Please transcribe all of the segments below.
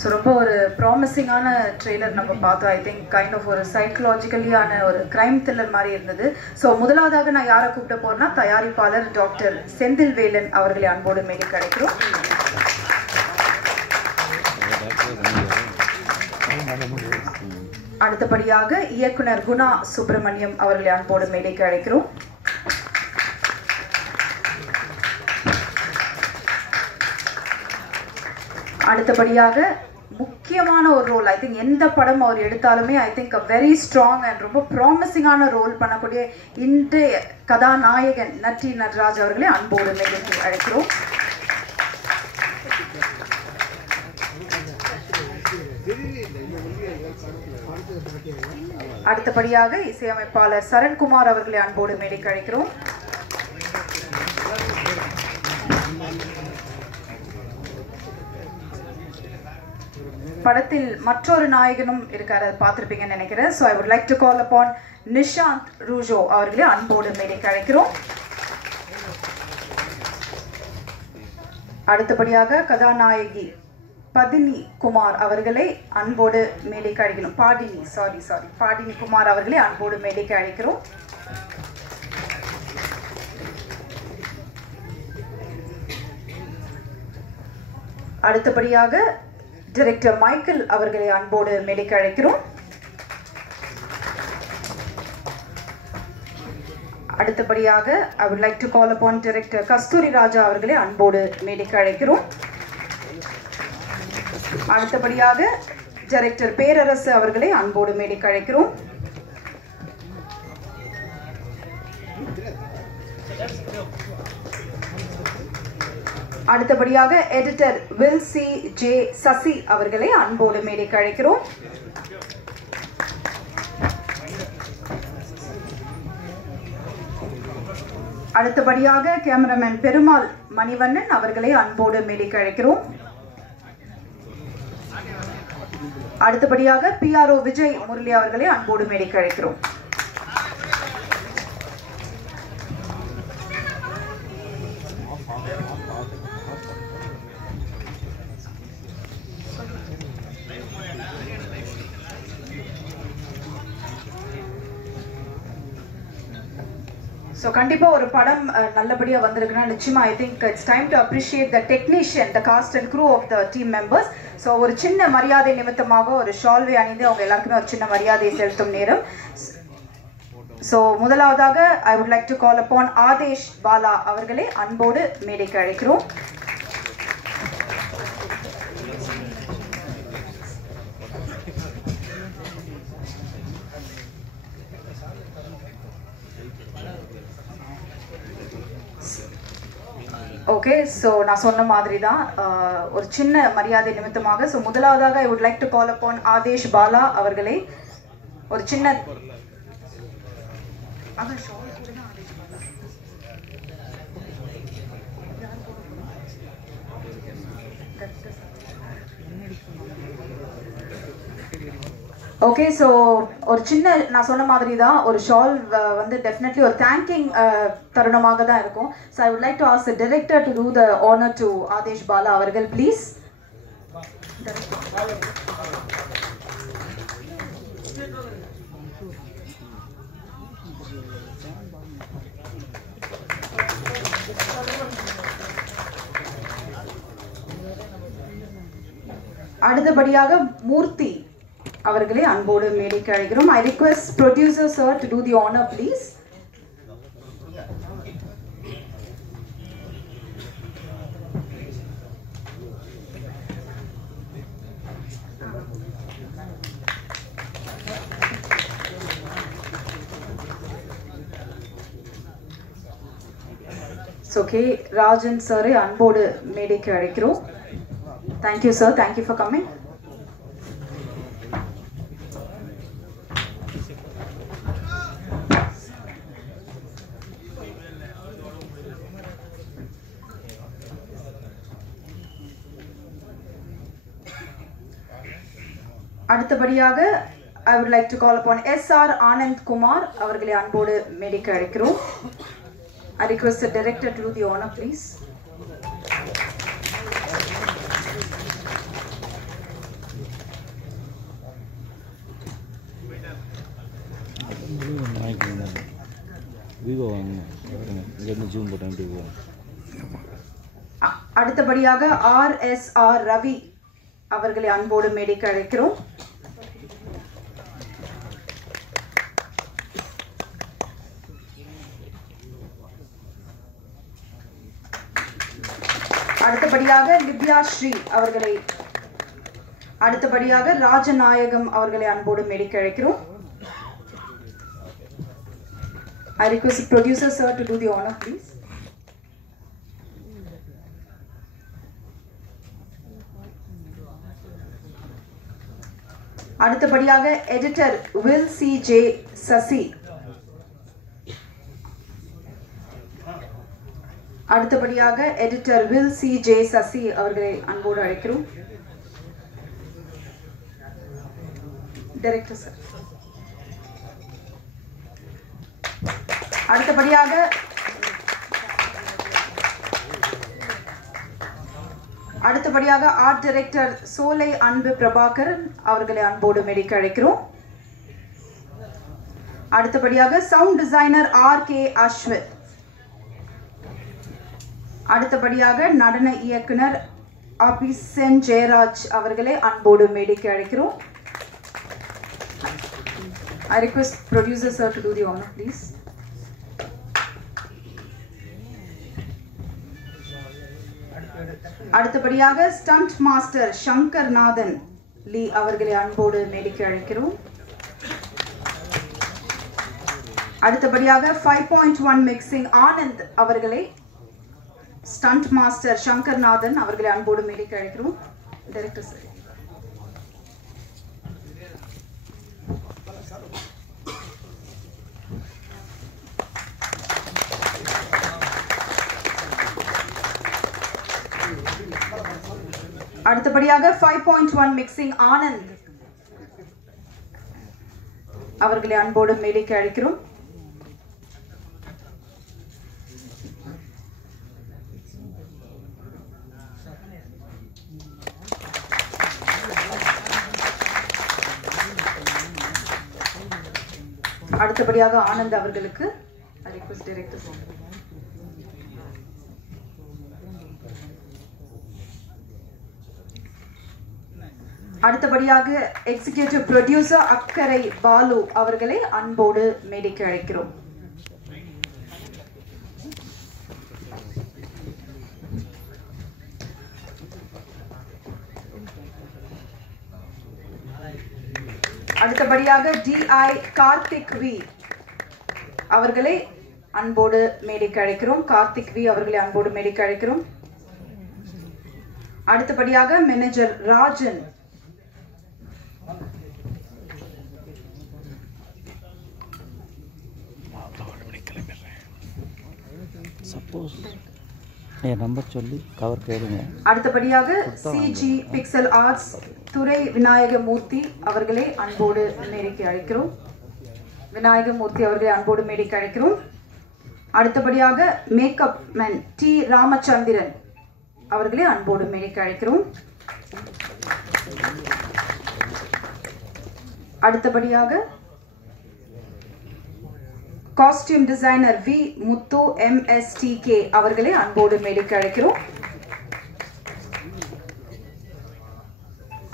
So ரொம்ப ஒரு ப்ராமிசிங்கான trailer நம்ம பார்த்தோம். ஐ திங்க் கைண்ட் ஆஃப் ஒரு சைக்கலாஜிக்கலியான ஒரு கிரைம் த்ரில்லர் மாதிரி இருந்தது. ஸோ முதலாவதாக நான் யாரை கூப்பிட போறேன்னா தயாரிப்பாளர் டாக்டர் செந்தில் வேலன் அவர்களை அன்போடு மேடை கிடைக்கிறோம். அடுத்தபடியாக இயக்குனர் குணா சுப்பிரமணியம் அவர்களை அன்போடு மேடைக்கு அழைக்கிறோம். அடுத்தபடியாக முக்கியமான ஒரு ரோல், ஐ திங்க் எந்த படம் அவர் எடுத்தாலுமே I think very strong and ரொம்ப ப்ராமிசிங்கான ரோல் பண்ணக்கூடிய இன்றைய கதாநாயகன் நட்டி நடராஜ் அவர்களை அன்போடு மேடைக்கு அழைக்கிறோம். அடுத்தபடியாக இசையமைப்பாளர் சரண்குமார் அவர்களை அன்போடு மேடைக்கு அழைக்கிறோம். படத்தில் மற்றொரு நாயகனும் இருக்காரு, பார்த்திருப்பீங்கன்னு நினைக்கிறேன். So I would like to call upon Nishanth Russo அவர்களை அன்போடு மேடைக்கு அழைக்கிறோம். அடுத்தபடியாக கதாநாயகி பதினி குமார் அவர்களை அன்போடு மேடைக்கு அழைக்கிறோம். பாடினி குமார் அவர்களை அன்போடு மேடைக்கு அழைக்கிறோம். அடுத்தபடியாக டைரக்டர் மைக்கேல் அவர்களை அன்போடு மேடைக்கு அழைக்கிறோம். அடுத்தபடியாக I would like to call upon director Kasthuri Raja அவர்களை அன்போடு மேடைக்கு அழைக்கிறோம். அடுத்தபடியாக டைரக்டர் பேரரசு அவர்களை அன்போடு மேடைக்கு அழைக்கிறோம். அடுத்தபடியாக எடிட்டர் வில் சி ஜே சசி அவர்களை அன்போடு மேடைக்கு அழைக்கிறோம். அடுத்தபடியாக கேமராமேன் பெருமாள் மணிவண்ணன் அவர்களை அன்போடு மேடைக்கு அழைக்கிறோம். அடுத்தபடியாக PRO விஜய் முரளி அவர்களை அன்போடு மேடைக்கு அழைக்கிறோம். ஸோ கண்டிப்பாக ஒரு படம் நல்லபடியாக வந்திருக்குன்னா நிச்சயமாக I think it's time to appreciate the technician, the cast and crew of the team members. So ஒரு சின்ன மரியாதை நிமித்தமாக ஒரு ஷால்வை அணிந்து அவங்க எல்லாருக்குமே ஒரு சின்ன மரியாதையை செலுத்தும் நேரம். ஸோ முதலாவதாக I would like to call upon Aadesh Bala அவர்களை அன்போடு மேடைக்கு அழைக்கிறோம். ஓகே, ஸோ நான் சொன்ன மாதிரி தான் ஒரு சின்ன மரியாதை நிமித்தமாக. ஸோ முதலாவதாக I would like to call upon Aadesh Bala அவர்களை ஒரு சின்ன ஓகே. ஸோ ஒரு சின்ன நான் சொன்ன மாதிரி தான் ஒரு ஷால் வந்து டெஃபினெட்லி ஒரு தேங்கிங் தருணமாக தான் இருக்கும். So I would like to ask the director to do the honour to Aadesh Bala அவர்கள் ப்ளீஸ். அடுத்தபடியாக மூர்த்தி அவர்களை அன்போடு மேடைக்கு அழைக்கிறோம். I request producer sir to do the honour please. Okay, Rajan சாரை அன்போடு மேடைக்கு அழைக்கிறோம். Thank you sir, thank you for coming. அடுத்தபடியாக I would like to call upon SR Anand Kumar அவர்களை அன்போடு மேடைக்கு அழைக்கிறோம். I request the director to do the honor please. Vivo வாங்க இங்கேருந்து ஜூம் போட்டேன் விவோ. அடுத்தபடியாக RSR ரவி அவர்களை அன்போடு மேடைக்கு அழைக்கிறோம். அடுத்தபடியாக லிப்யா ஸ்ரீ அவர்களை, அடுத்தபடியாக ராஜநாயகம் அவர்களை அன்போடு மேடைக்கு அழைக்கிறோம். I request producer sir to do the honor please. அடுத்தபடியாக எடிட்டர் வில் CJ சசி, அடுத்தபடியாக எடிட்டர் வில் CJ சசி அவர்களை அன்போடு அழைக்கிறோம். Director sir. அடுத்தபடியாக ஆர்ட் டைரக்டர் சோலை அன்பு பிரபாகரன் அவர்களை அன்போடு மேடைக்கு அழைக்கிறோம். அடுத்தபடியாக சவுண்ட் டிசைனர் RK அஸ்வத், அடுத்தபடியாக நடன இயக்குனர் அபிசன் ஜெயராஜ் அவர்களை அன்போடு மேடைக்கு அழைக்கிறோம். I request producer sir to do the honor please. அடுத்தபடியாக ஸ்டண்ட் மாஸ்டர் சங்கர் நாதன் லீ அவர்களை அன்போடு மேடைக்கு அழைக்கிறோம். அடுத்தபடியாக 5.1 மிக்சிங் ஆனந்த் அவர்களை, ஸ்டண்ட் மாஸ்டர் சங்கர் நாதன் அவர்களை அன்போடு மேடைக்கு அழைக்கிறோம். Director sir. அடுத்தபடியாக 5.1 மிக்சிங் ஆனந்த் அவர்களை அன்போடு மேடைக்கு அழைக்கிறோம். அடுத்தபடியாக ஆனந்த் அவர்களுக்கு I request director sir. அடுத்தபடியாக எக்ஸிகியூட்டிவ் ப்ரொடியூசர் அக்கரை பாலு அவர்களை அன்போடு மேடைக்கு அழைக்கிறோம். அடுத்தபடியாக DI கார்த்திக் வி அவர்களை அன்போடு மேடைக்கு அழைக்கிறோம். கார்த்திக் வி அவர்களை அன்போடு மேடைக்கு அழைக்கிறோம். அடுத்தபடியாக மேனேஜர் ராஜன், சப்போஸ் என் நம்பர் சொல்லி கவர் கேளுங்க. அடுத்தபடியாக CG பிக்சல் ஆர்ட்ஸ் துரை விநாயகமூர்த்தி அவர்களை அன்போடு மேடைக்கு அழைக்கிறோம். விநாயகமூர்த்தி அவர்களை அன்போடு மேடைக்கு அழைக்கிறோம். அடுத்தபடியாக மேக்கப் மேன் T ராமச்சந்திரன் அவர்களை அன்போடு மேடைக்கு அழைக்கிறோம். அடுத்தபடியாக காஸ்டியூம் டிசைனர் V முத்து MSTK அவர்களை அன்போடு மேடைக்கு அழைக்கிறோம்.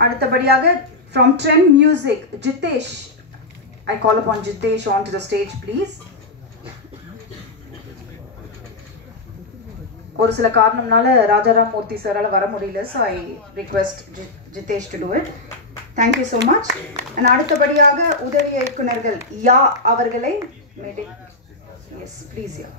அடுத்தபடியாக from Trend Music Jitesh, I call upon Jitesh onto the stage please. ஒரு சில காரணம்னால ராஜாராம் மூர்த்தி சாரால வர முடியல, so I request Jitesh to do it. Thank you so much. And அடுத்தபடியாக உதவி இயக்குனர்கள் யா அவர்களை மேடை, yes please யா.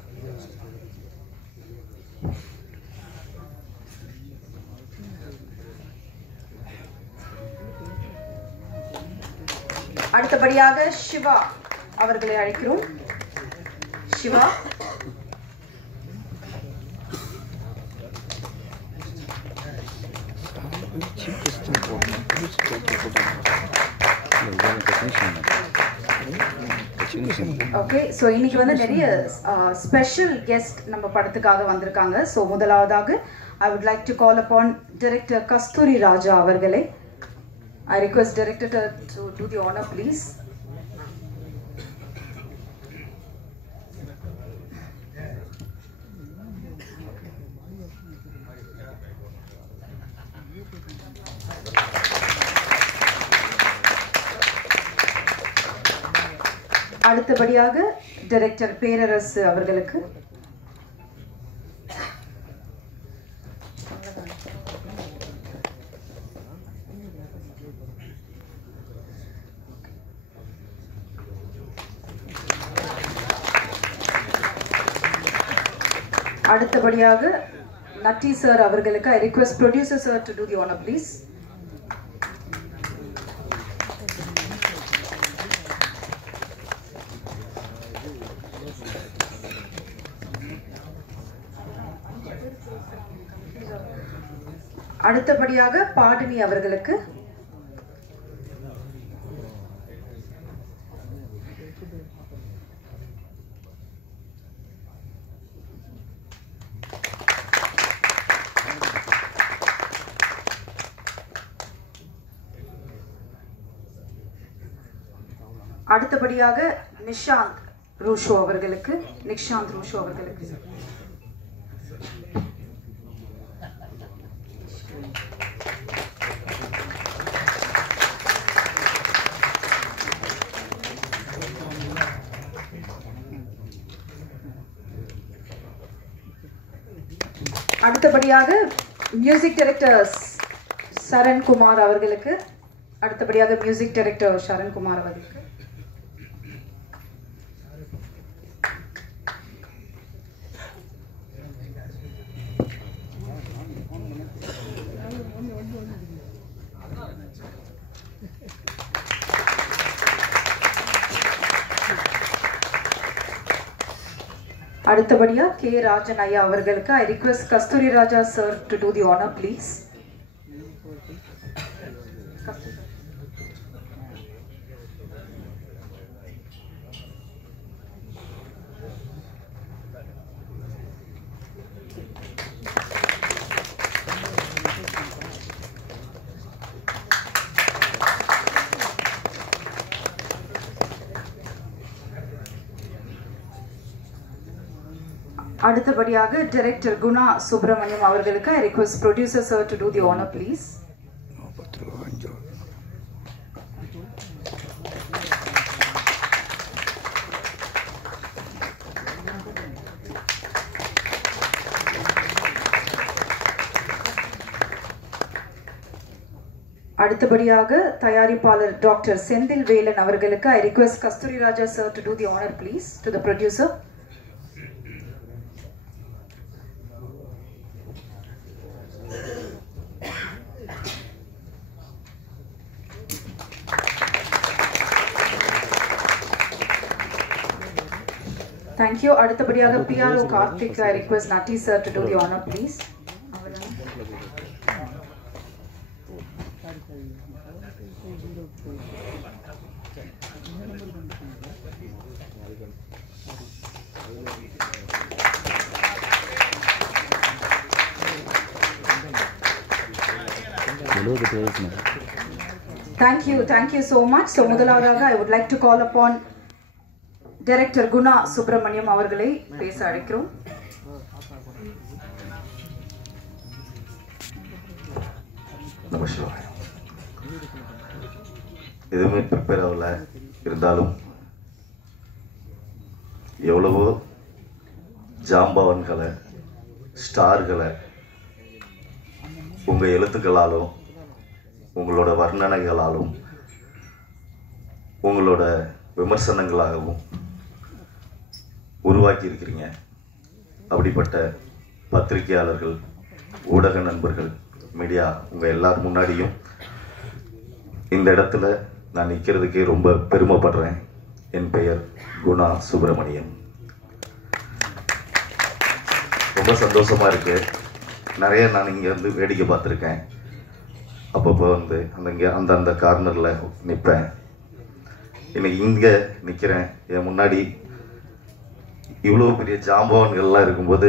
அடுத்தபடியாக சிவா அவர்களை அழைக்கிறோம். சிவா. ஓகே, ஸோ இன்னைக்கு வந்து நிறைய ஸ்பெஷல் கெஸ்ட் நம்ம படத்துக்காக வந்திருக்காங்க. ஸோ முதலாவதாக I would like to call upon director Kasthuri Raja அவர்களை. I request director to do the honor please. அடுத்தபடியாக டைரக்டர் பேரரசு அவர்களுக்கு. அடுத்தபடியாக நட்டி சார் அவர்களுக்கு. I request producer sir to do the honor please. அடுத்தபடியாக பாடினி அவர்களுக்கு. அடுத்தபடியாக நிஷாந்த் ரூஷோ அவர்களுக்கு. அடுத்தபடியாக மியூசிக் டைரக்டர் சரண்குமார் அவர்களுக்கு. அடுத்தபடியா கே ராஜன் ஐயா அவர்களுக்கு. I request Kasthuri Raja sir to do the honor please. அடுத்தபடியாக டைரக்டர் குணா சுப்பிரமணியம் அவர்களுக்கு. I request producer sir to do the honor please. அடுத்தபடியாக தயாரிப்பாளர் டாக்டர் செந்தில் வேலன் அவர்களுக்கு. I request Kasthuri Raja sir to do the honor please to the producer. Thank you. அடுத்தபடியாக PRO Karthik. I request Nati sir to do the honor please. Thank you so much. So முதலாவதாக I would like to call upon director Guna Subramaniam அவர்களை பேச அழைக்கிறோம். நமஸ்காரம். எதுவுமே prepare ஆகல, இருந்தாலும் எவ்வளவோ ஜாம்பவன்களை, ஸ்டார்களை உங்கள் எழுத்துக்களாலும் உங்களோட வர்ணனைகளாலும் உங்களோட விமர்சனங்களாகவும் உருவாக்கி இருக்கிறீங்க. அப்படிப்பட்ட பத்திரிகையாளர்கள், ஊடக நண்பர்கள், மீடியா உங்கள் எல்லார் முன்னாடியும் இந்த இடத்துல நான் நிற்கிறதுக்கே ரொம்ப பெருமைப்படுறேன். என் பெயர் குணா சுப்பிரமணியம். ரொம்ப சந்தோஷமாக இருக்குது. நிறைய நான் இங்கே வந்து வேடிக்கை பார்த்துருக்கேன். அப்பப்போ வந்து அந்த கார்னரில் நிற்பேன். இன்னைக்கு இங்கே நிற்கிறேன். என் முன்னாடி இவ்வளோ பெரிய ஜாம்பவான்கள்லாம் இருக்கும்போது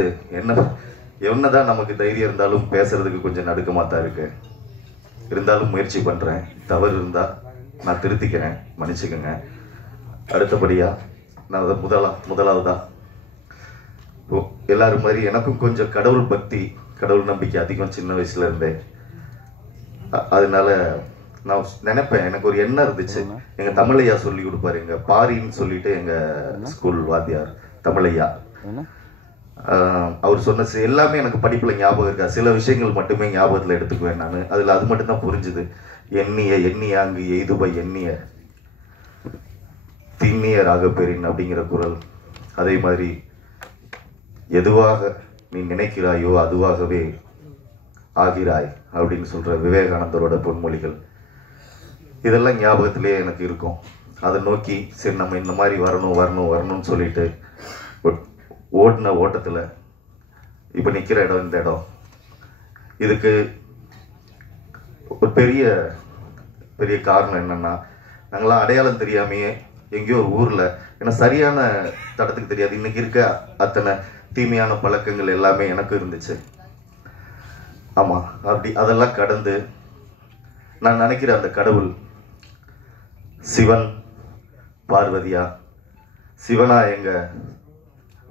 என்னதான் நமக்கு தைரியம் இருந்தாலும் பேசுறதுக்கு கொஞ்சம் நடுக்கமாக தான் இருக்கு. இருந்தாலும் முயற்சி பண்ணுறேன். தவறு இருந்தால் நான் திருத்திக்கிறேன், மன்னிச்சுக்கோங்க. அடுத்தபடியாக நான் முதலாவதா எல்லாரும் மாதிரி எனக்கும் கொஞ்சம் கடவுள் பக்தி, கடவுள் நம்பிக்கை அதிகம் சின்ன வயசுல இருந்தேன். அதனால நான் நினைப்பேன், எனக்கு ஒரு எண்ணம் இருந்துச்சு. எங்க தமிழையா சொல்லி கொடுப்பாரு, எங்க பாரின்னு சொல்லிட்டு எங்க ஸ்கூல் வாத்தியார் தமிழையா. அவர் சொன்ன எல்லாமே எனக்கு படிப்புல ஞாபகம் இருக்கா. சில விஷயங்கள் மட்டுமே ஞாபகத்துல எடுத்துக்குவேன் நான். அதுல அது மட்டும் தான் புரிஞ்சுது. எண்ணிய அங்கு எய்துப எண்ணிய திண்ணிய ராகப்பெறின் அப்படிங்கிற குரல். அதே மாதிரி எதுவாக நீ நினைக்கிறாயோ அதுவாகவே ஆகிறாய் அப்படின்னு சொல்ற விவேகானந்தரோட பொன்மொழிகள். இதெல்லாம் ஞாபகத்திலே எனக்கு இருக்கும். அதை நோக்கி சரி நம்ம இந்த மாதிரி வரணும்னு சொல்லிட்டு ஓடின ஓட்டத்தில் இப்போ நிற்கிற இடம் இந்த இடம். இதுக்கு ஒரு பெரிய பெரிய காரணம் என்னன்னா, நாங்களாம் அடையாளம் தெரியாமையே எங்கேயோ ஒரு ஊரில், ஏன்னா சரியான தடத்துக்கு தெரியாது. இன்னைக்கு இருக்க அத்தனை தீமையான பழக்கங்கள் எல்லாமே எனக்கு இருந்துச்சு. ஆமாம், அப்படி அதெல்லாம் கடந்து நான் நினைக்கிற அந்த கடவுள் சிவன் பார்வதியா, சிவனா எங்க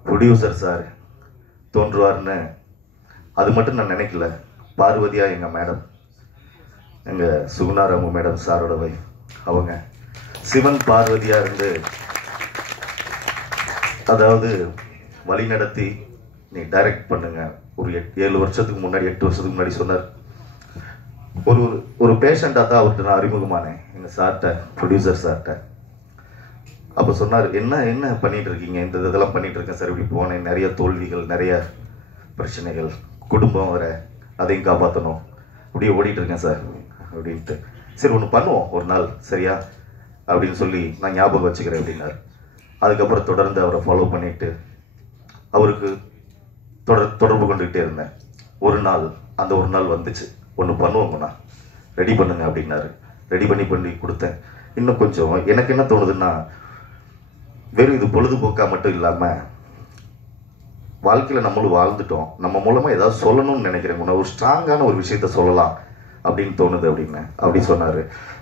ப்ரொடியூசர் சார் தோன்றுவார்னு அது மட்டும் நான் நினைக்கல. பார்வதியா எங்க மேடம், எங்க சுகுணாராமு மேடம் சாரோட வைஃப். அவங்க சிவன் பார்வதியா இருந்து அதாவது வழி நடத்தி நீ டைரக்ட் பண்ணுங்க. ஒரு 7 வருஷத்துக்கு முன்னாடி 8 வருஷத்துக்கு முன்னாடி சொன்னார். ஒரு பேஷண்டா தான் அவர்கிட்ட நான் அறிமுகமானேன், எங்க சார்கிட்ட, ப்ரொடியூசர் சார்கிட்ட. அப்ப சொன்னார், என்ன பண்ணிட்டு இருக்கீங்க? இந்த இதெல்லாம் பண்ணிட்டு இருக்கேன் சார். இப்படி போனேன், நிறைய தோல்விகள், நிறைய பிரச்சனைகள், குடும்பம் வர, அதையும் காப்பாற்றணும், அப்படியே ஓடிட்டு இருக்கேன் சார் அப்படின்ட்டு. சரி ஒன்று பண்ணுவோம் ஒரு நாள், சரியா அப்படின்னு சொல்லி நான் ஞாபகம் வச்சுக்கிறேன் அப்படின்னார். அதுக்கப்புறம் தொடர்ந்து அவரை ஃபாலோ பண்ணிட்டு அவருக்கு தொடர்பு கொண்டுகிட்டே இருந்தேன். ஒரு நாள் வந்துச்சு, ஒன்று பண்ணுவோங்கண்ணா, ரெடி பண்ணுங்க அப்படின்னாரு. ரெடி பண்ணி கொடுத்தேன். இன்னும் கொஞ்சம் எனக்கு என்ன தோணுதுன்னா, வெறும் இது பொழுதுபோக்கா மட்டும் இல்லாமல் வாழ்க்கையில் நம்மளும் வாழ்ந்துட்டோம், நம்ம மூலமாக ஏதாவது சொல்லணும்னு நினைக்கிறேங்க, ஒரு ஸ்ட்ராங்கான ஒரு விஷயத்த சொல்லலாம் அப்படின்னு தோணுது அப்படின்னு அப்படி சொன்னார்.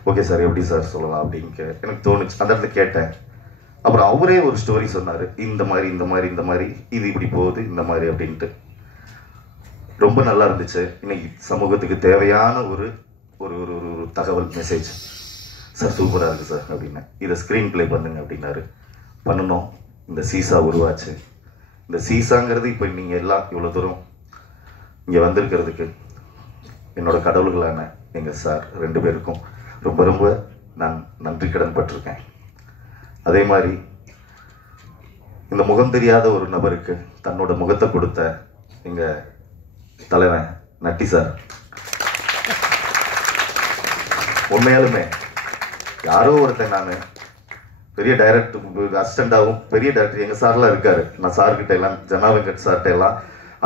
ஓகே சார், எப்படி சார் சொல்லலாம் அப்படின்னு எனக்கு தோணுச்சு. அந்த இடத்துல கேட்டேன். அப்புறம் அவரே ஒரு ஸ்டோரி சொன்னார், இந்த மாதிரி இது இப்படி போகுது இந்த மாதிரி அப்படின்ட்டு. ரொம்ப நல்லா இருந்துச்சு. இன்னைக்கு சமூகத்துக்கு தேவையான ஒரு ஒரு ஒரு தகவல் மெசேஜ் சார், சூப்பராக இருக்குது சார் அப்படின்னு. இதை ஸ்க்ரீன் பிளே பண்ணுங்க அப்படின்னாரு. பண்ணணும். இந்த சீசா உருவாச்சு. இந்த சீசாங்கிறது இப்போ நீங்கள் எல்லாம் இவ்வளோ தூரம் இங்கே வந்திருக்கிறதுக்கு என்னோட கடவுள்களான எங்கள் சார் 2 பேருக்கும் ரொம்ப ரொம்ப நான் நன்றி கடன் பட்டிருக்கேன். அதே மாதிரி இந்த முகம் தெரியாத ஒரு நபருக்கு தன்னோட முகத்தை கொடுத்த எங்கள் தலைவன் நட்டி சார், உண்மையாலுமே யாரோ ஒருத்தன், நான் பெரிய டைரக்டர் அசிஸ்டண்டாகவும் பெரிய டைரக்டர் எங்கள் சார்லாம் இருக்காரு. நான் சார்கிட்ட எல்லாம் ஜனா வெங்கட் சார்கிட்ட எல்லாம்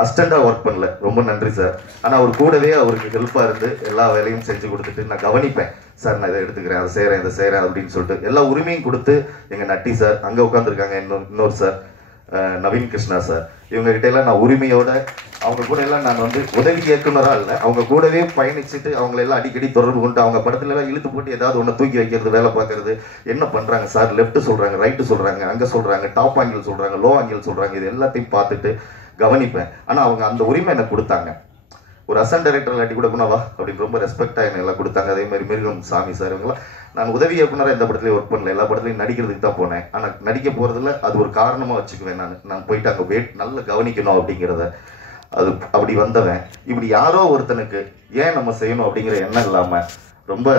அசிஸ்டண்டாக ஒர்க் பண்ணல, ரொம்ப நன்றி சார். ஆனால் அவர் கூடவே அவருக்கு ஹெல்ப்பாக இருந்து எல்லா வேலையும் செஞ்சு கொடுத்துட்டு நான் கவனிப்பேன். சார் நான் இதை எடுத்துக்கிறேன், அதை செய்கிறேன், இதை செய்கிறேன் அப்படின்னு சொல்லிட்டு எல்லா உரிமையும் கொடுத்து எங்கள் நட்டி சார், அங்கே உட்காந்துருக்காங்க இன்னொரு சார் நவீன் கிருஷ்ணா சார், இவங்க கிட்ட எல்லாம் நான் உரிமையோட அவங்க கூட எல்லாம் நான் உதவி இயக்குனராக இல்லை, அவங்க கூடவே பயணிச்சுட்டு அவங்களெல்லாம் அடிக்கடி தொடர்பு கொண்டு அவங்க படத்துல எல்லாம் இழுத்து போட்டு ஏதாவது ஒன்று தூக்கி வைக்கிறது, வேலை பார்க்கறது, என்ன பண்றாங்க சார், லெஃப்ட் சொல்றாங்க, ரைட்டு சொல்றாங்க, அங்கே சொல்றாங்க, டாப் ஆங்கிள் சொல்றாங்க, லோ ஆங்கிள் சொல்றாங்க, இது எல்லாத்தையும் பார்த்துட்டு கவனிப்பேன். ஆனால் அவங்க அந்த உரிமை எனக்கு கொடுத்தாங்க. ஒரு அசன் டைரக்டர் இல்லாட்டி கூட குணவா அப்படின்னு ரொம்ப ரெஸ்பெக்டாக என்ன எல்லாம் கொடுத்தாங்க. அதே மாதிரி மிருகம் சாமி சார், இவங்கெல்லாம் நான் உதவி இயக்குனராக எந்த படத்துலையும் ஒர்க் பண்ணல, எல்லா படத்துலையும் நடிக்கிறதுக்கு தான் போனேன். ஆனால் நடிக்க போகிறதுல அது ஒரு காரணமாக வச்சுக்குவேன். நான் போயிட்டு அங்கே நல்லா கவனிக்கணும் அப்படிங்கிறத. அது அப்படி வந்தவன் இப்படி யாரோ ஒருத்தனுக்கு ஏன் நம்ம செய்யணும் அப்படிங்கிற எண்ணம் இல்லாமல் ரொம்ப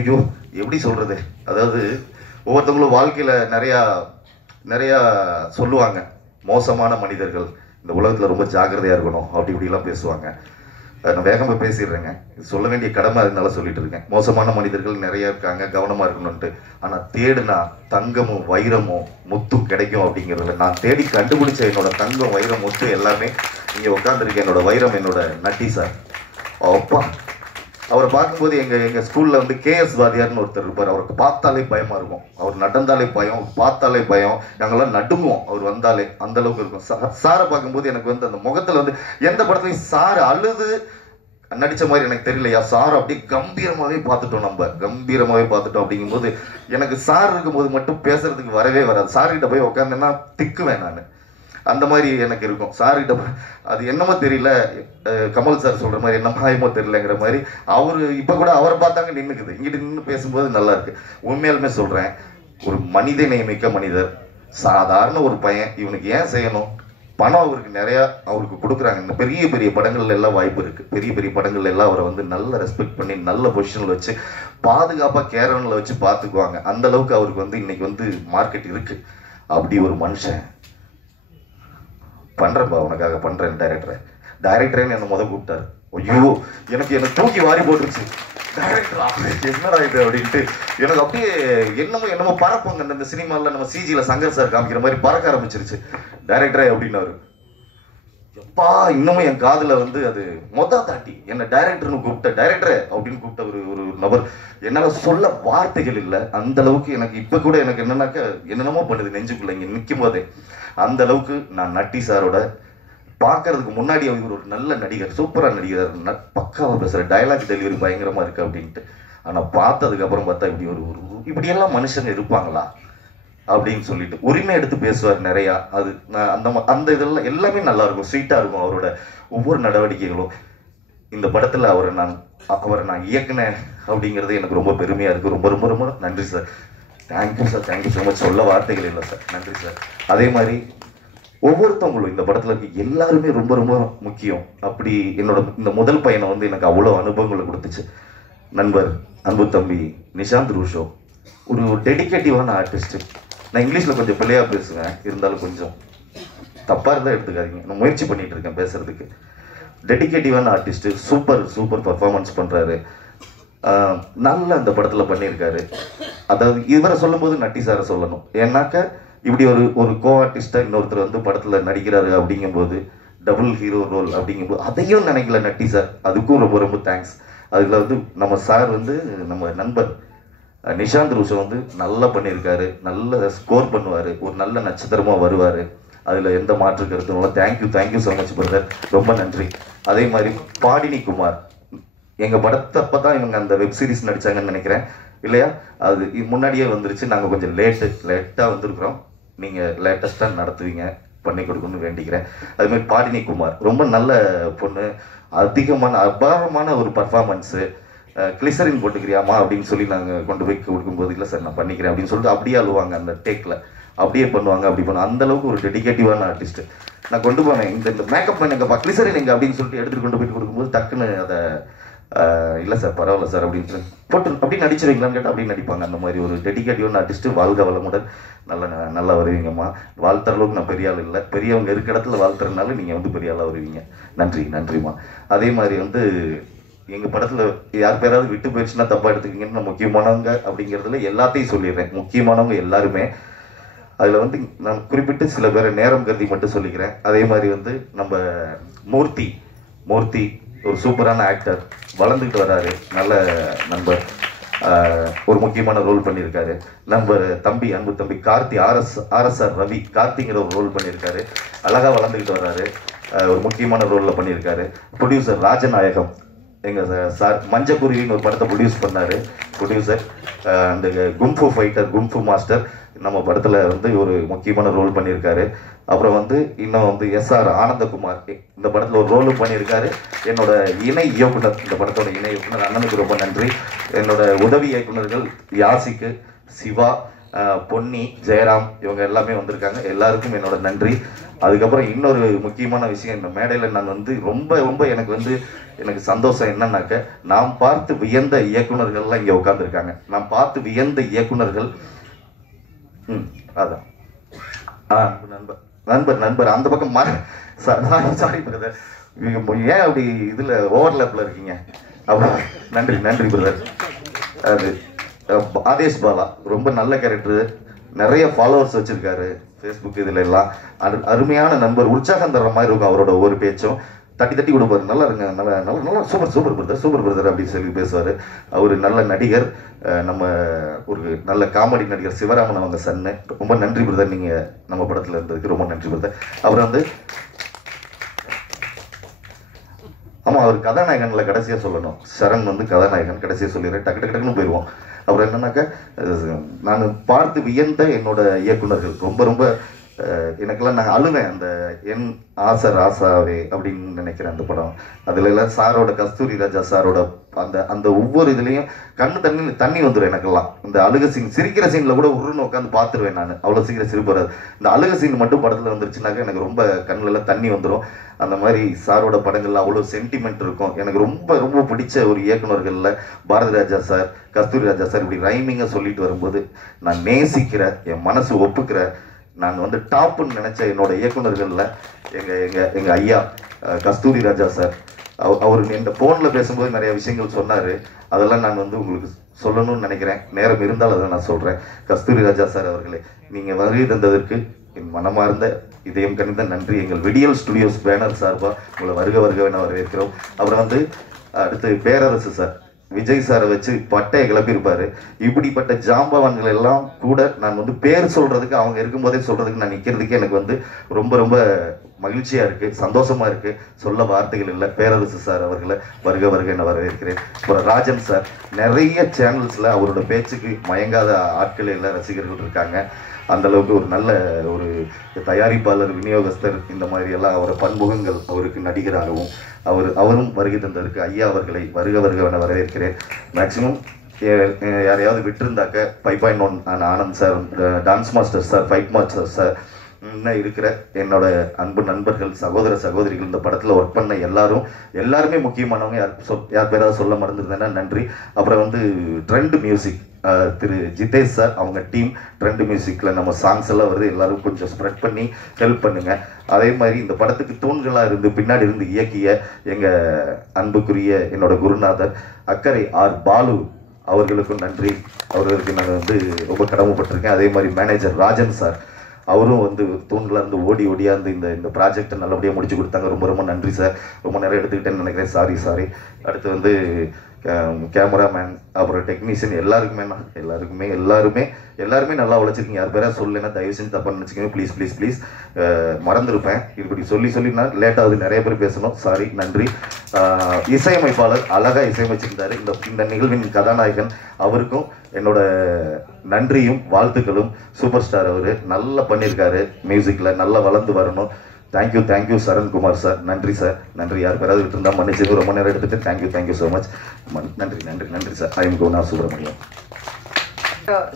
ஐயோ எப்படி சொல்கிறது, அதாவது ஒவ்வொருத்தவங்களும் வாழ்க்கையில் நிறையா சொல்லுவாங்க, மோசமான மனிதர்கள் இந்த உலகத்தில் ரொம்ப ஜாக்கிரதையாக இருக்கணும் அப்படி இப்படிலாம் பேசுவாங்க. நான் வேகமாக பேசிடுறேங்க, சொல்ல வேண்டிய கடமை அதனால சொல்லிட்டு இருக்கேன். மோசமான மனிதர்கள் நிறைய இருக்காங்க, கவனமாக இருக்கணும்ன்ட்டு. ஆனால் தேடுனா தங்கமும் வைரமும் முத்தும் கிடைக்கும் அப்படிங்கிறதுல நான் தேடி கண்டுபிடிச்ச என்னோட தங்கம் வைரம் முத்து எல்லாமே இங்கே உட்காந்துருக்கேன். என்னோட வைரம் என்னோட நட்டி சார். அப்பா, அவரை பார்க்கும்போது எங்கள் ஸ்கூலில் கேஎஸ் வாதியார்னு ஒருத்தர் இருப்பார். அவருக்கு பார்த்தாலே பயமாக இருக்கும், அவர் நடந்தாலே பயம், பார்த்தாலே பயம், நாங்கள்லாம் நடுங்குவோம் அவர் வந்தாலே, அந்த அளவுக்கு இருக்கும். சாரை பார்க்கும்போது எனக்கு அந்த முகத்தில் எந்த படத்துலையும் சார் அழுது நடித்த மாதிரி எனக்கு தெரியலையா, சார் அப்படியே கம்பீரமாகவே பார்த்துட்டோம், நம்ம கம்பீரமாகவே பார்த்துட்டோம். அப்படிங்கும்போது எனக்கு சார் இருக்கும்போது மட்டும் பேசுறதுக்கு வரவே வராது. சார்கிட்ட போய் உட்காந்தேன்னா திக்குவேன் நான். அந்த மாதிரி எனக்கு இருக்கும். சார்கிட்ட அது என்னமோ தெரியல, கமல் சார் சொல்கிற மாதிரி என்ன மாயமோ தெரியலங்கிற மாதிரி அவர் இப்போ கூட அவரை பார்த்தாங்க நின்றுக்குது. இங்கிட்டு நின்று பேசும்போது நல்லா இருக்கு. உண்மையாலுமே சொல்கிறேன், ஒரு மனித நேயமிக்க மனிதர், சாதாரண ஒரு பையன். இவனுக்கு ஏன் செய்யணும்? பணம் அவருக்கு நிறையா அவருக்கு கொடுக்குறாங்க. இந்த பெரிய பெரிய படங்கள்ல எல்லாம் வாய்ப்பு இருக்குது. பெரிய பெரிய படங்கள்ல எல்லாம் அவரை வந்து நல்ல ரெஸ்பெக்ட் பண்ணி நல்ல பொசிஷனில் வச்சு பாதுகாப்பாக கேரனில் வச்சு பார்த்துக்குவாங்க. அந்த அளவுக்கு அவருக்கு வந்து இன்னைக்கு வந்து மார்க்கெட் இருக்கு. அப்படி ஒரு மனுஷன் பண்றேன்ப்பா உனக்காக பண்றேன் டைரக்டரேன்னு என்ன கூப்பிட்டாரு. ஐயோ எனக்கு தூக்கி வாரி போட்டுருச்சு. டைரக்டரா என்னடா இது அப்படின்ட்டு எனக்கு அப்படியே என்னமோ பறப்பங்க. இந்த சினிமாவில் நம்ம சிஜியில் சங்கர் சார் காமிக்கிற மாதிரி பறக்க ஆரம்பிச்சிருச்சு. டைரக்டரே அப்படின்னாரு. எப்பா இன்னமும் என் காதுல வந்து அது தாட்டி என்ன டைரக்டர்னு கூப்பிட்ட, டைரக்டரே அப்படின்னு கூப்பிட்ட ஒரு நபர். என்னால சொல்ல வார்த்தைகள் இல்லை. அந்த அளவுக்கு எனக்கு இப்ப கூட எனக்கு என்னென்னமோ பண்ணுது நெஞ்சுக்குள்ள இங்க நிற்கும் போதே. அந்த அளவுக்கு நான் நட்டி சாரோட பார்க்கறதுக்கு முன்னாடி அவர் ஒரு நல்ல நடிகர், சூப்பராக நடிகர், பக்காவாக பேசுகிற, டைலாக் டெலிவரி பயங்கரமாக இருக்குது அப்படின்ட்டு. ஆனால் பார்த்ததுக்கு அப்புறம் பார்த்தா இப்படியெல்லாம் மனுஷங்க இருப்பாங்களா அப்படின்னு சொல்லிட்டு உரிமை எடுத்து பேசுவார் நிறையா. அது அந்த இதெல்லாம் எல்லாமே நல்லா இருக்கும், ஸ்வீட்டாக இருக்கும் அவரோட ஒவ்வொரு நடவடிக்கைகளும். இந்த படத்தில் அவரை நான் இயக்குனேன் அப்படிங்கிறது எனக்கு ரொம்ப பெருமையாக இருக்குது. ரொம்ப ரொம்ப ரொம்ப நன்றி sir. Thank you sir, thank you so much. சொல்ல வார்த்தைகள் இல்லை சார். நன்றி சார். அதே மாதிரி ஒவ்வொருத்தவங்களும் இந்த படத்துல இருக்க எல்லாருமே ரொம்ப ரொம்ப முக்கியம். அப்படி என்னோட இந்த முதல் பயணம் வந்து எனக்கு அவ்வளோ அனுபவங்களை கொடுத்துச்சு. நண்பர் அன்பு தம்பி நிஷாந்த் ரூஷோ ஒரு டெடிகேட்டிவான ஆர்டிஸ்ட். நான் இங்கிலீஷில் கொஞ்சம் பிள்ளையாக பேசுவேன், இருந்தாலும் கொஞ்சம் தப்பாக இருந்தால் எடுத்துக்காதீங்க. நான் முயற்சி பண்ணிட்டு இருக்கேன் பேசுறதுக்கு. டெடிகேட்டிவான ஆர்டிஸ்ட், சூப்பர் பர்ஃபார்மன்ஸ் பண்ணுறாரு. நல்லா இந்த படத்தில் பண்ணியிருக்காரு. அதாவது இவரை சொல்லும்போது நட்டி சாரை சொல்லணும். ஏன்னாக்க இப்படி ஒரு கோ ஆர்டிஸ்டாக இன்னொருத்தர் வந்து படத்தில் நடிக்கிறாரு அப்படிங்கும்போது, டபுள் ஹீரோ ரோல் அப்படிங்கும்போது அதையும் நினைக்கல நட்டி சார். அதுக்கும் ரொம்ப ரொம்ப தேங்க்ஸ். அதில் வந்து நம்ம சார் வந்து நம்ம நண்பர் நிஷாந்த் ரூஷோ வந்து நல்லா பண்ணியிருக்காரு. நல்ல ஸ்கோர் பண்ணுவார், ஒரு நல்ல நட்சத்திரமாக வருவார். அதில் எந்த மாற்று கருத்தும். தேங்க்யூ ஸோ மச் பிரதர், ரொம்ப நன்றி. அதே மாதிரி பாடினி குமார், எங்கள் படத்தை அப்போ தான் இவங்க அந்த வெப் சீரிஸ் நடித்தாங்கன்னு நினைக்கிறேன் இல்லையா? அது முன்னாடியே வந்துருச்சு. நாங்கள் கொஞ்சம் லேட்டாக வந்திருக்கிறோம். நீங்கள் லேட்டஸ்ட்டாக நடத்துவீங்க, பண்ணி கொடுக்கணும்னு வேண்டிக்கிறேன். அதுமாதிரி பாடினி குமார் ரொம்ப நல்ல பொண்ணு, அபாரமான ஒரு பர்ஃபார்மன்ஸு. கிளிசரின் போட்டுக்கிறியாமா அப்படின்னு சொல்லி நாங்கள் கொண்டு போய் கொடுக்கும்போது, இல்லை சார் நான் பண்ணிக்கிறேன் அப்படின்னு சொல்லிட்டு அப்படியே அழுவாங்க. அந்த டேக்கில் அப்படியே பண்ணுவாங்க. அப்படி பண்ணுவாங்க. அந்தளவுக்கு ஒரு டெடிகேட்டிவான ஆர்டிஸ்ட்டு. நான் கொண்டு போனேன், இந்த மேக்கப் பண்ணுங்கப்பா, கிளிசரின் எங்கே அப்படின்னு சொல்லிட்டு எடுத்துகிட்டு கொண்டு போயிட்டு கொடுக்கும்போது டக்குன்னு அதை இல்லை சார் பரவாயில்ல சார் அப்படின்னு போட்டு அப்படி நடிச்சிருவீங்களான்னு கேட்டால் அப்படி நடிப்பாங்க. அந்த மாதிரி ஒரு டெடிகேட்டிவான ஆர்டிஸ்ட்டு. வாழ்க வளமுடன், நல்லா வருவீங்கம்மா. வாழ்த்துற அளவுக்கு நான் பெரிய ஆள் இல்லை, பெரியவங்க இருக்க இடத்துல வாழ்த்துறதுனால நீங்கள் வந்து பெரிய ஆளாக வருவீங்க. நன்றிம்மா. அதே மாதிரி வந்து எங்கள் படத்தில் யார் பேராவது விட்டு போயிடுச்சுன்னா தப்பாக எடுத்துக்கிங்கன்னு நான் முக்கியமானவங்க அப்படிங்கிறதுல எல்லாத்தையும் சொல்லிடுறேன். முக்கியமானவங்க எல்லாருமே. அதில் வந்து நான் குறிப்பிட்டு சில பேரை நேரம் கருதி மட்டும் சொல்லிக்கிறேன். அதே மாதிரி வந்து நம்ம மூர்த்தி ஒரு சூப்பரான ஆக்டர், வளர்ந்துக்கிட்டு வர்றாரு, நல்ல நண்பர், ஒரு முக்கியமான ரோல் பண்ணியிருக்காரு. நண்பர் அன்பு தம்பி கார்த்தி, ஆர்எஸ்ஆர் ரவி, கார்த்திங்கிற ஒரு ரோல் பண்ணியிருக்காரு. அழகாக வளர்ந்துக்கிட்டு வர்றாரு, ஒரு முக்கியமான ரோலில் பண்ணியிருக்காரு. ப்ரொடியூசர் ராஜநாயகம், எங்கள் சார் மஞ்சக்குருவின்னு ஒரு படத்தை ப்ரொடியூசர் அந்த கும்ஃபு ஃபைட்டர், கும்ஃபு மாஸ்டர் நம்ம படத்தில் வந்து ஒரு முக்கியமான ரோல் பண்ணியிருக்காரு. அப்புறம் வந்து இன்னும் வந்து SR ஆனந்தகுமார் இந்த படத்தில் ஒரு ரோலும் பண்ணியிருக்காரு. என்னோட இணை இயக்குனர், இந்த படத்தோட இணை இயக்குனர் அண்ணனுக்கு ரொம்ப நன்றி. என்னோட உதவி இயக்குனர்கள் யாசிக்கு, சிவா, பொன்னி, ஜெயராம், இவங்க எல்லாமே வந்திருக்காங்க. எல்லாருக்கும் என்னோட நன்றி. அதுக்கப்புறம் இன்னொரு முக்கியமான விஷயம், இந்த மேடையில் நான் வந்து ரொம்ப எனக்கு சந்தோஷம் என்னன்னாக்க, நாம் பார்த்து வியந்த இயக்குனர்கள்லாம் இங்கே உட்காந்துருக்காங்க. நாம் பார்த்து வியந்த இயக்குனர்கள் அதான் நண்பர் அந்த பக்கம் சாரி பிரதர், ஏன் அப்படி இதில் ஓவர்லேப்பில் இருக்கீங்க? அப்புறம் நன்றி பிரதர். அது ஆதேஷ் பாலா ரொம்ப நல்ல கேரக்டர், நிறைய ஃபாலோவர்ஸ் வச்சிருக்காரு ஃபேஸ்புக் இதில் எல்லாம். அருமையான நண்பர், உற்சாகம் தர்ற மாதிரி இருக்கும் அவரோட ஒவ்வொரு பேச்சும். தட்டி கொடுப்பாரு, நல்லா இருங்க, நல்லா சூப்பர் பிரதர் அப்படின்னு சொல்லி பேசுவார். அவர் நல்ல நடிகர், நம்ம ஒரு நல்ல காமெடி நடிகர் சிவராமன் அவங்க சன்னு. ரொம்ப நன்றி பிரதர், நீங்கள் நம்ம படத்தில் இருந்ததுக்கு ரொம்ப நன்றி பிரதர். அப்புறம் வந்து ஆமாம், அவர் கதாநாயகனில் கடைசியாக சொல்லணும். சரண் வந்து கதாநாயகன், கடைசியாக சொல்லிடுறேன், டக்குன்னு போயிடுவோம். அப்புறம் என்னன்னாக்கா, நான் பார்த்து வியந்த என்னோட இயக்குனர்கள் ரொம்ப எனக்கெல்லாம் நான் அழுவேன். அந்த என் ஆசை ராசாவே அப்படின்னு நினைக்கிறேன் அந்த படம். அதுல எல்லாம் சாரோட, கஸ்தூரி ராஜா சாரோட அந்த அந்த ஒவ்வொரு இதுலேயும் தண்ணி வந்துடும் எனக்கெல்லாம். இந்த அழுக சீன், சிரிக்கிற சீனில் கூட உருன்னு உட்காந்து பார்த்துருவேன் நான், அவ்வளோ சீக்கிரம் சிரிப்பு வராது. இந்த அழுக சீன் மட்டும் படத்தில் வந்துருச்சுனாக்கா எனக்கு ரொம்ப கண்ணில் தண்ணி வந்துடும். அந்த மாதிரி சாரோட படங்கள்ல அவ்வளோ சென்டிமெண்ட் இருக்கும். எனக்கு ரொம்ப ரொம்ப பிடிச்ச ஒரு இயக்குநர்களில் பாரதி ராஜா சார், கஸ்தூரி ராஜா சார் இப்படி ரைமிங்காக சொல்லிட்டு வரும்போது நான் நேசிக்கிற, என் மனசு ஒப்புக்கிற, நான் வந்து டாப்புன்னு நினச்ச என்னோட இயக்குநர்களில் எங்கள் ஐயா கஸ்தூரி ராஜா சார். அவர் இந்த ஃபோனில் பேசும்போது நிறைய விஷயங்கள் சொன்னார். அதெல்லாம் நான் வந்து உங்களுக்கு சொல்லணும்னு நினைக்கிறேன். நேரம் இருந்தால் அதை நான் சொல்கிறேன். கஸ்தூரி ராஜா சார் அவர்களே, நீங்கள் வருகை தந்ததற்கு என் மனமார்ந்த இதயம் கணிந்த நன்றி. எங்கள் விடியல் ஸ்டுடியோஸ் பேனர் சார்பாக உங்களை வருக வருகவென வரவேற்கிறோம். அப்புறம் வந்து அடுத்து பேரரசு சார், விஜய் சாரை வச்சு பட்டையை கிளப்பியிருப்பாரு. இப்படிப்பட்ட ஜாம்பவான்கள் எல்லாம் கூட நான் வந்து பேர் சொல்றதுக்கு, அவங்க இருக்கும்போதே சொல்றதுக்கு நான் நிற்கிறதுக்கே எனக்கு வந்து ரொம்ப ரொம்ப மகிழ்ச்சியா இருக்கு, சந்தோஷமா இருக்கு. சொல்ல வார்த்தைகள் இல்லை. பேரரசு சார் அவர்களை வருக வருக என வரவேற்கிறேன். அப்புறம் ராஜன் சார், நிறைய சேனல்ஸ்ல அவரோட பேச்சுக்கு மயங்காத ஆட்கள் எல்லாம் ரசிகர்கள் இருக்காங்க. அந்த அளவுக்கு ஒரு நல்ல ஒரு தயாரிப்பாளர், விநியோகஸ்தர், இந்த மாதிரி எல்லாம் அவரை பன்முகங்கள், அவருக்கு நடிகராகவும் அவரும் வருகை தந்ததற்கு ஐயா அவர்களை வருக வருக என வரவேற்கிறேன். மேக்சிமம் யாரையாவது விட்டுருந்தாக்க 5.1 Anand sir, dance master sir, fight master sir, இன்னும் இருக்கிற என்னோட அன்பு நண்பர்கள், சகோதர சகோதரிகள், இந்த படத்தில் ஒர்க் பண்ண எல்லாருமே முக்கியமானவங்க. யார் பேராவது சொல்ல மறந்துருந்தேன்னா நன்றி. அப்புறம் வந்து ட்ரெண்ட் மியூசிக் திரு ஜிதேஷ் சார், அவங்க டீம் ட்ரெண்ட் மியூசிக்கில் நம்ம சாங்ஸ் எல்லாம் வருது, எல்லாரும் கொஞ்சம் ஸ்ப்ரெட் பண்ணி ஹெல்ப் பண்ணுங்க. அதே மாதிரி இந்த படத்துக்கு தூண்களாக இருந்து பின்னாடி இருந்து இயக்கிய எங்கள் அன்புக்குரிய என்னோட குருநாதர் அக்கறை ஆர் பாலு அவர்களுக்கும் நன்றி. அவர்களுக்கு நான் வந்து ரொம்ப கடமைப்பட்டிருக்கேன். அதே மாதிரி மேனேஜர் ராஜன் சார், அவரும் வந்து தூண்களாக இருந்து ஓடியாந்து இந்த ப்ராஜெக்டை நல்லபடியாக முடிச்சு கொடுத்தாங்க. ரொம்ப ரொம்ப நன்றி சார். ரொம்ப நேரம் எடுத்துக்கிட்டேன்னு நினைக்கிறேன். சாரி. அடுத்து வந்து கேமராமேன், அப்புறம் டெக்னீஷியன், எல்லாருமே நல்லா உழைச்சிருக்கீங்க. யார் பேராக சொல்லலைன்னா தயவு செஞ்சு தப்பாக நினச்சிக்கோங்க. ப்ளீஸ் மறந்துருப்பேன். இப்படி சொல்லி நான் லேட்டாகுது, நிறைய பேர் பேசணும். சாரி, நன்றி. இசையமைப்பாளர் அழகாக இசையமைச்சிருந்தார். இந்த நிகழ்வின் கதாநாயகன், அவருக்கும் என்னோட நன்றியும் வாழ்த்துக்களும். சூப்பர் ஸ்டார், அவர் நல்லா பண்ணியிருக்காரு மியூசிக்கில், நல்லா வளர்ந்து வரணும். Thank you Sarankumar sir. நன்றி சார், நன்றி. யார் பேராவது விட்டு இருந்தால் மன்னிச்சு, ரொம்ப நேரம் எடுத்துட்டு தேங்க்யூ ஸோ மச். நன்றி சார். I am Kona Subramaniam.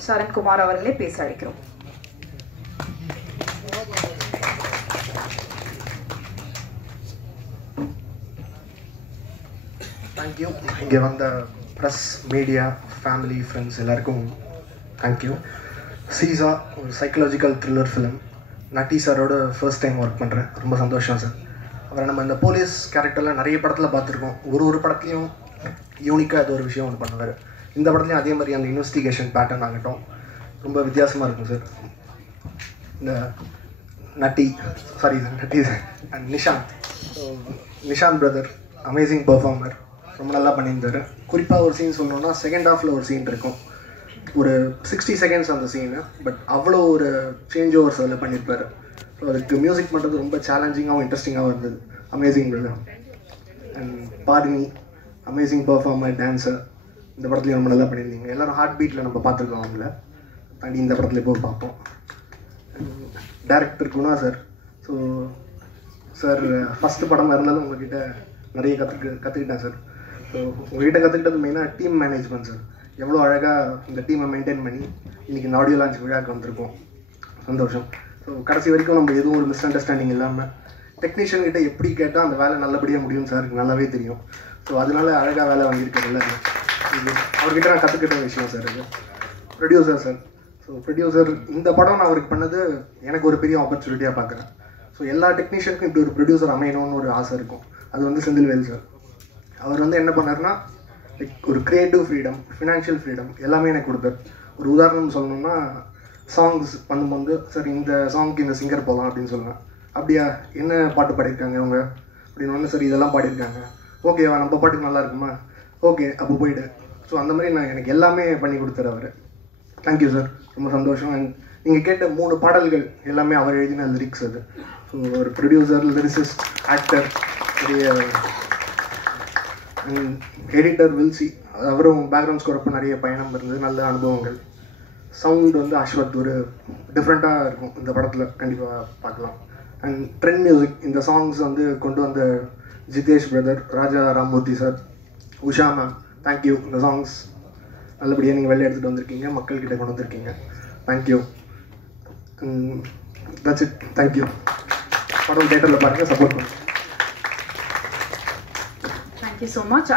சரண்குமார் அவர்களே பேச அழைக்கிறோம். தேங்க்யூ. இங்கே வந்த ப்ரெஸ், மீடியா, ஃபேமிலி, ஃப்ரெண்ட்ஸ் எல்லாருக்கும் தேங்க்யூ. சீசா ஒரு சைக்கலாஜிக்கல் த்ரில்லர் ஃபிலிம். நட்டி சாரோட ஃபர்ஸ்ட் டைம் ஒர்க் பண்ணுறேன். ரொம்ப சந்தோஷம் சார். அப்புறம் நம்ம இந்த போலீஸ் கேரக்டர்லாம் நிறைய படத்தில் பார்த்துருக்கோம். ஒரு படத்துலையும் யூனிக்காக அது ஒரு விஷயம் ஒன்று பண்ணுவார். இந்த படத்துலையும் அதே மாதிரி அந்த இன்வெஸ்டிகேஷன் பேட்டர்ன் ஆகட்டும் ரொம்ப வித்தியாசமாக இருக்கும் சார். இந்த Natty and Nishanth brother amazing performer, ரொம்ப நல்லா பண்ணியிருந்தார். குறிப்பாக ஒரு சீன் சொல்லணுன்னா, செகண்ட் ஹாஃபில் ஒரு சீன் இருக்கும், ஒரு 60 செகண்ட்ஸ் அந்த சீனு, பட் அவ்வளோ ஒரு சேஞ்ச் ஓவர்ஸ் அதில் பண்ணியிருப்பார். ஸோ அதுக்கு மியூசிக் பண்ணுறது ரொம்ப சேலஞ்சிங்காகவும் இன்ட்ரெஸ்டிங்காகவும் இருந்தது. Amazing brother. And பாடினி amazing performer, dancer, இந்த படத்துலையும் ரொம்ப நல்லா பண்ணியிருந்தீங்க. எல்லோரும் ஹார்ட் பீட்டில் நம்ம பார்த்துருக்கோம், அவங்கள தாண்டி இந்த படத்தில் எப்போ பார்ப்போம். Director Guna sir. So sir, first படமாக இருந்தாலும் உங்கள்கிட்ட நிறைய கற்றுக்கிட்டேன் சார். ஸோ உங்கள்கிட்ட கற்றுக்கிட்டது மெயினாக டீம் மேனேஜ்மெண்ட் சார். எவ்வளோ அழகாக இந்த டீமை மெயின்டைன் பண்ணி இன்றைக்கி இந்த ஆடியோ லான்ச் விழாவுக்கு வந்திருக்கோம். சந்தோஷம். ஸோ கடைசி வரைக்கும் நம்ம எதுவும் ஒரு மிஸ் அண்டர்ஸ்டாண்டிங் இல்லாமல் டெக்னீஷியன்கிட்ட எப்படி கேட்டால் அந்த வேலை நல்லபடியாக முடியும் சாருக்கு நல்லாவே தெரியும். ஸோ அதனால அழகாக வேலை வாங்கியிருக்காரு எல்லாருமே. இது அவர்கிட்ட நான் கற்றுக்கிட்ட விஷயம் சார். இது ப்ரொடியூசர் சார். ஸோ ப்ரொடியூசர், இந்த படம் நான் அவருக்கு பண்ணது எனக்கு ஒரு பெரிய ஆப்பர்ச்சுனிட்டியாக பார்க்குறேன். ஸோ எல்லா டெக்னீஷியனுக்கும் இப்படி ஒரு ப்ரொடியூசர் அமையணும்னு ஒரு ஆசை இருக்கும். அது வந்து செந்தில்வேல் சார். அவர் வந்து என்ன பண்ணார்னா, லைக் ஒரு க்ரியேட்டிவ் ஃப்ரீடம், ஃபினான்ஷியல் ஃப்ரீடம் எல்லாமே எனக்கு கொடுத்தார். ஒரு உதாரணம் சொல்லணும்னா, சாங்ஸ் பண்ணும்போது சார் இந்த சாங்க்கு இந்த சிங்கர் போகலாம் அப்படின்னு சொல்லுவேன். அப்படியா, என்ன பாட்டு பாடியிருக்காங்க அவங்க அப்படின்னு ஒன்று, சார் இதெல்லாம் பாடியிருக்காங்க, ஓகேவா, நம்ம பாட்டுக்கு நல்லா இருக்குமா, ஓகே அப்போ போயிடு. ஸோ அந்த மாதிரி எனக்கு எல்லாமே பண்ணி கொடுத்தாரு அவர். தேங்க்யூ சார், ரொம்ப சந்தோஷம். அண்ட் நீங்கள் கேட்ட 3 பாடல்கள் எல்லாமே அவர் எழுதின லிரிக்ஸ் அது. ஸோ ஒரு ப்ரொடியூசர், லிரிசிஸ்ட், ஆக்டர், பெரிய எடிட்டர் வில்சி, அவரும் பேக்ரவுண்ட் ஸ்கோர் அப்போ நிறைய பயணம் இருந்தது, நல்ல அனுபவங்கள். சவுண்ட் வந்து அஸ்வத் ஒரு டிஃப்ரெண்ட்டாக இருக்கும் இந்த படத்தில், கண்டிப்பாக பார்க்கலாம். அண்ட் ட்ரெண்ட் மியூசிக், இந்த சாங்ஸ் வந்து கொண்டு வந்த Jithesh brother, Raja Ramamurthy sir, Usha ma'am, thank you. இந்த சாங்ஸ் நல்லபடியாக நீங்கள் வெளியே எடுத்துகிட்டு வந்திருக்கீங்க, மக்கள்கிட்ட கொண்டு வந்திருக்கீங்க. தேங்க்யூ. That's it. தேங்க்யூ. படம் தேட்டரில் பாருங்கள், சப்போர்ட் பண்ணுங்கள். Thank you so much.